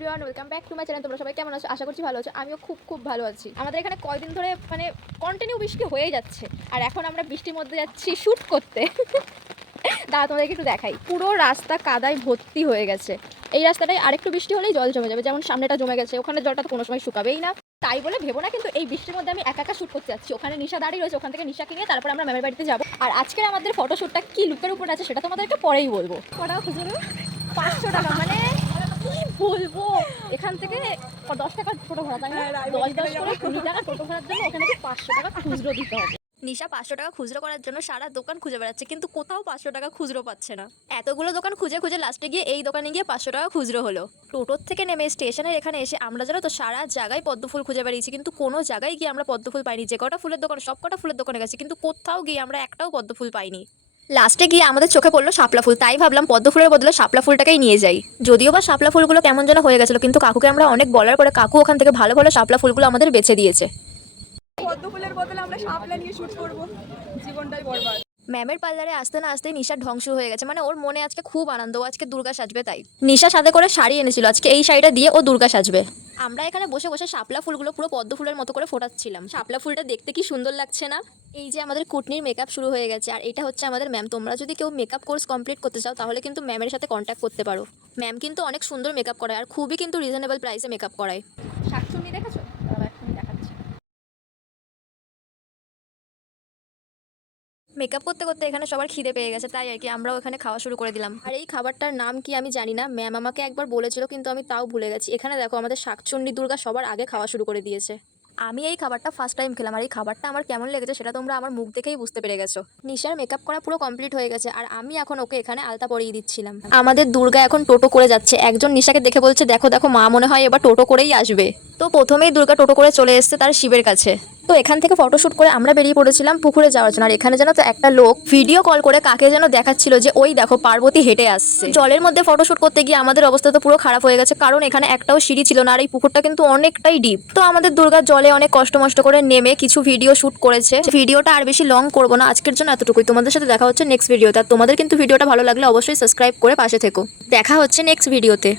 Everyone, welcome back to my channel. তোমরা সবাই কেমন আছো? আশা করছি ভালো আছো। আমিও খুব ভালো আছি। আমাদের এখানে কয়দিন ধরে কন্টিনিউ বৃষ্টি হয়ে যাচ্ছে, আর এখন আমরা বৃষ্টির মধ্যে যাচ্ছি শ্যুট করতে। দাঁড়া, তোমাদেরকে একটু দেখাই। পুরো রাস্তা কাদায় ভর্তি হয়ে গেছে। এই রাস্তাটায় আরেকটু বৃষ্টি হলেই জল জমে যাবে, যেমন সামনেটা জমে গেছে। ওখানে জলটা তো কোনো সময় শুকাবেই না। তাই বলে ভেবো না কিন্তু এই বৃষ্টির মধ্যে আমি একা শ্যুট করতে যাচ্ছি। ওখানে নিশা দাঁড়িয়ে রয়েছে, ওখান থেকে নিশাকে নিয়ে তারপর আমরা ম্যামের বাড়িতে যাবো। আর আজকের আমাদের ফটোশ্যুটটা কি লুকের উপর আছে সেটা তোমাদেরকে পরেই বলবো। কটা খুচরো 500 টাকা, মানে কি বলবো। এখান থেকে 10 টাকা টোটো ভাড়া, তাই না? 10 করে 20 টাকা টোটো ভাড়ার জন্য ওখানে 500 টাকা খুচরো দিতে হবে। নিশা 500 টাকা খুচরো করার জন্য সারা দোকান খুঁজে বেড়াচ্ছে, কিন্তু কোথাও 500 টাকা খুচরো পাচ্ছে না। এতগুলো দোকান খুঁজে লাস্টে গিয়ে এই দোকানে গিয়ে 500 টাকা খুচরো হলো। টোটোর থেকে নেমে স্টেশনের এখানে এসে আমরা জানো তো সারা জায়গায় পদ্ম ফুল খুঁজে বেরিয়েছি, কিন্তু কোনো জায়গায় গিয়ে আমরা পদ্ম ফুল পাইনি। যে কটা ফুলের দোকান সব কটা ফুলের দোকানে গেছি, কিন্তু কোথাও গিয়ে আমরা একটাও পদ্ম ফুল পাইনি। লাস্টে গিয়ে আমাদের চোখে পড়লো শাপলা ফুল, তাই ভাবলাম পদ্ম ফুলের বদলে শাপলা ফুলটাকেই নিয়ে যাই। যদিও বা শাপলা ফুলগুলো কেমন যেন হয়ে গেছিল, কিন্তু কাকুকে আমরা অনেক বলার পরে কাকু ওখান থেকে ভালো ভালো শাপলা ফুলগুলো আমাদের বেছে দিয়েছে। পদ্ম ফুলের বদলে আমরা শাপলা নিয়ে শুট করব, জীবনটাই বরবাদ। ম্যামের পার্লারে আসতে না আসতেই নিশার ধ্বংস হয়ে গেছে। মানে ওর মনে আজকে খুব আনন্দ, ও আজকে দুর্গা সাজবে। তাই নিশা সাথে করে শাড়ি এনেছিল, আজকে এই শাড়িটা দিয়ে ও দুর্গা সাজবে। আমরা এখানে বসে বসে শাপলা ফুলগুলো পুরো পদ্ম ফুলের মতো করে ফোটাচ্ছিলাম। শাপলা ফুলটা দেখতে কি সুন্দর লাগছে না? এই যে আমাদের কুটনির মেকআপ শুরু হয়ে গেছে, আর এটা হচ্ছে আমাদের ম্যাম। তোমরা যদি কেউ মেকআপ কোর্স কমপ্লিট করতে চাও তাহলে কিন্তু ম্যামের সাথে কন্ট্যাক্ট করতে পারো। ম্যাম কিন্তু অনেক সুন্দর মেকআপ করায়, আর খুবই কিন্তু রিজনেবল প্রাইসে মেকআপ করায়। শাকচুন্নি দেখেছো? এখনই দেখাচ্ছি। মেকআপ করতে করতে এখানে সবার খিদে পেয়ে গেছে, তাই আর কি আমরাও এখানে খাওয়া শুরু করে দিলাম। আর এই খাবারটার নাম কি আমি জানি না, ম্যাম আমাকে একবার বলেছিল কিন্তু আমি তাও ভুলে গেছি। এখানে দেখো আমাদের শাকচুন্নি দুর্গা সবার আগে খাওয়া শুরু করে দিয়েছে। আমি এই খাবারটা ফার্স্ট টাইম খেলাম, আর এই খাবারটা আমার কেমন লেগেছে সেটা তোমরা আমার মুখ দেখেই বুঝতে পেরে গেছো। নিশার মেকআপ করা পুরো কমপ্লিট হয়ে গেছে, আর আমি এখন ওকে এখানে আলতা পরিয়ে দিচ্ছিলাম। আমাদের দুর্গা এখন টোটো করে যাচ্ছে। একজন নিশাকে দেখে বলছে, দেখো দেখো মা মনে হয় এবার টোটো করেই আসবে। তো প্রথমেই দুর্গা টোটো করে চলে এসেছে তার শিবের কাছে। তো এখান থেকে ফটোশুট করে আমরা বেরিয়ে পড়েছিলাম পুকুরে যাওয়ার জন্য। আর এখানে যেন তো একটা লোক ভিডিও কল করে কাকে যেন দেখাচ্ছিল যে ওই দেখো পার্বতী হেঁটে আসছে। জলের মধ্যে ফটোশুট করতে গিয়ে আমাদের অবস্থা তো পুরো খারাপ হয়ে গেছে, কারণ এখানে একটাও সিঁড়ি ছিল না, আর এই পুকুরটা কিন্তু অনেকটাই ডিপ। তো আমাদের দুর্গা জলে অনেক কষ্ট মষ্ট করে নেমে কিছু ভিডিও শুট করেছে। ভিডিওটা আর বেশি লং করবো না, আজকের জন্য এতটুকুই। তোমাদের সাথে দেখা হচ্ছে নেক্সট ভিডিওতে। আর তোমাদের কিন্তু ভিডিওটা ভালো লাগলে অবশ্যই সাবস্ক্রাইব করে পাশে থেকো। দেখা হচ্ছে নেক্সট ভিডিওতে।